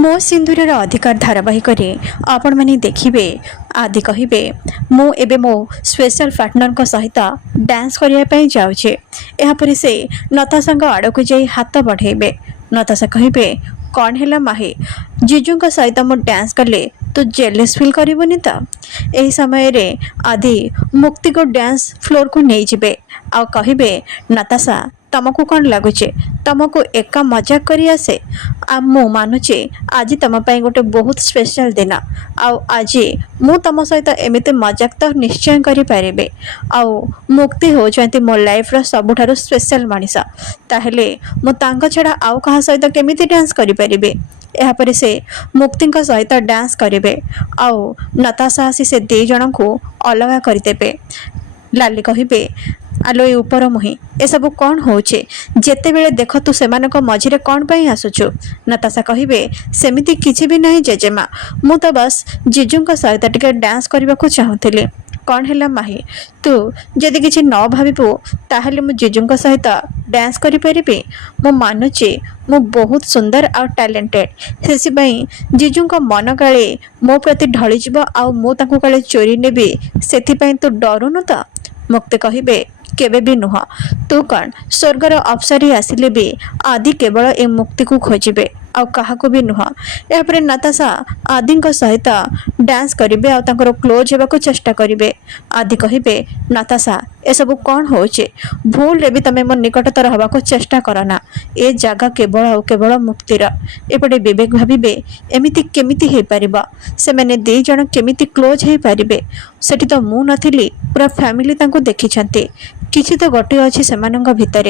ମୋ ସିନ୍ଦୁରର ଅଧିକାର ଧାରାବାହିକରେ ଆପଣମାନେ ଦେଖିବେ ଆଦି କହିବେ ମୁଁ ଏବେ ମୋ ସ୍ପେଶାଲ ପାର୍ଟନରଙ୍କ ସହିତ ଡ୍ୟାନ୍ସ କରିବା ପାଇଁ ଯାଉଛି। ଏହାପରେ ସେ ନତାଶାଙ୍କ ଆଡ଼କୁ ଯାଇ ହାତ ବଢ଼ାଇବେ। ନତାଶା କହିବେ କ'ଣ ହେଲା ମାହି, ଜିଜୁଙ୍କ ସହିତ ମୁଁ ଡ୍ୟାନ୍ସ କଲେ ତୁ ଜେଲସ୍ ଫିଲ୍ କରିବୁନି ତ? ଏହି ସମୟରେ ଆଦି ମୁକ୍ତିକୁ ଡ୍ୟାନ୍ସ ଫ୍ଲୋରକୁ ନେଇଯିବେ ଆଉ କହିବେ ନତାଶା ତମକୁ କ'ଣ ଲାଗୁଛି ତମକୁ ଏକା ମଜାକ କରି ଆସେ? ମୁଁ ମାନୁଛି ଆଜି ତମ ପାଇଁ ଗୋଟେ ବହୁତ ସ୍ପେଶାଲ ଦିନ, ଆଉ ଆଜି ମୁଁ ତମ ସହିତ ଏମିତି ମଜାକ ତ ନିଶ୍ଚୟ କରିପାରିବି। ଆଉ ମୁକ୍ତି ହେଉଛନ୍ତି ମୋ ଲାଇଫ୍ର ସବୁଠାରୁ ସ୍ପେଶାଲ ମଣିଷ, ତାହେଲେ ମୁଁ ତାଙ୍କ ଛଡ଼ା ଆଉ କାହା ସହିତ କେମିତି ଡ୍ୟାନ୍ସ କରିପାରିବି? ଏହାପରେ ସେ ମୁକ୍ତିଙ୍କ ସହିତ ଡ୍ୟାନ୍ସ କରିବେ ଆଉ ନତାଶା ଆସି ସେ ଦୁଇ ଜଣଙ୍କୁ ଅଲଗା କରିଦେବେ। ଲାଲି କହିବେ ଆଲୋ ଏ ଉପର ମୁହିଁ, ଏସବୁ କ'ଣ ହେଉଛି? ଯେତେବେଳେ ଦେଖ ତୁ ସେମାନଙ୍କ ମଝିରେ କ'ଣ ପାଇଁ ଆସୁଛୁ? ନତାଶା କହିବେ ସେମିତି କିଛି ବି ନାହିଁ ଜେଜେମା, ମୁଁ ତ ବାସ୍ ଜିଜୁଙ୍କ ସହିତ ଟିକେ ଡ୍ୟାନ୍ସ କରିବାକୁ ଚାହୁଁଥିଲି। କ'ଣ ହେଲା ମାହି, ତୁ ଯଦି କିଛି ନ ଭାବିବୁ ତାହେଲେ ମୁଁ ଜିଜୁଙ୍କ ସହିତ ଡ୍ୟାନ୍ସ କରିପାରିବି। ମୁଁ ମାନୁଛି ମୁଁ ବହୁତ ସୁନ୍ଦର ଆଉ ଟ୍ୟାଲେଣ୍ଟେଡ଼, ସେଥିପାଇଁ ଜିଜୁଙ୍କ ମନ କାଳେ ମୋ ପ୍ରତି ଢଳିଯିବ ଆଉ ମୁଁ ତାଙ୍କୁ କାଳେ ଚୋରି ନେବି, ସେଥିପାଇଁ ତୁ ଡରୁନୁ ତ? ମୁକ୍ତି କହିବେ କେବେ ବି ନୁହଁ, ତୁ କ'ଣ ସ୍ୱର୍ଗର ଅପ୍ସରୀ ଆସିଲେ ବି ଆଦି କେବଳ ଏ ମୁକ୍ତିକୁ ଖୋଜିବେ ଆଉ କାହାକୁ ବି ନୁହଁ। ଏହାପରେ ନତାଶା ଆଦିଙ୍କ ସହିତ ଡ୍ୟାନ୍ସ କରିବେ ଆଉ ତାଙ୍କର କ୍ଲୋଜ୍ ହେବାକୁ ଚେଷ୍ଟା କରିବେ। ଆଦି କହିବେ ନତାଶା ଏସବୁ କ'ଣ ହେଉଛି? ଭୁଲରେ ବି ତମେ ମୋ ନିକଟତର ହେବାକୁ ଚେଷ୍ଟା କର ନା, ଏ ଜାଗା କେବଳ ଆଉ କେବଳ ମୁକ୍ତିର। ଏପଟେ ବିବେକ ଭାବିବେ ଏମିତି କେମିତି ହେଇପାରିବ, ସେମାନେ ଦୁଇ ଜଣ କେମିତି କ୍ଲୋଜ୍ ହେଇପାରିବେ? ସେଠି ତ ମୁଁ ନଥିଲି, ପୁରା ଫ୍ୟାମିଲି ତାଙ୍କୁ ଦେଖିଛନ୍ତି, କିଛି ତ ଗୋଟିଏ ଅଛି ସେମାନଙ୍କ ଭିତରେ।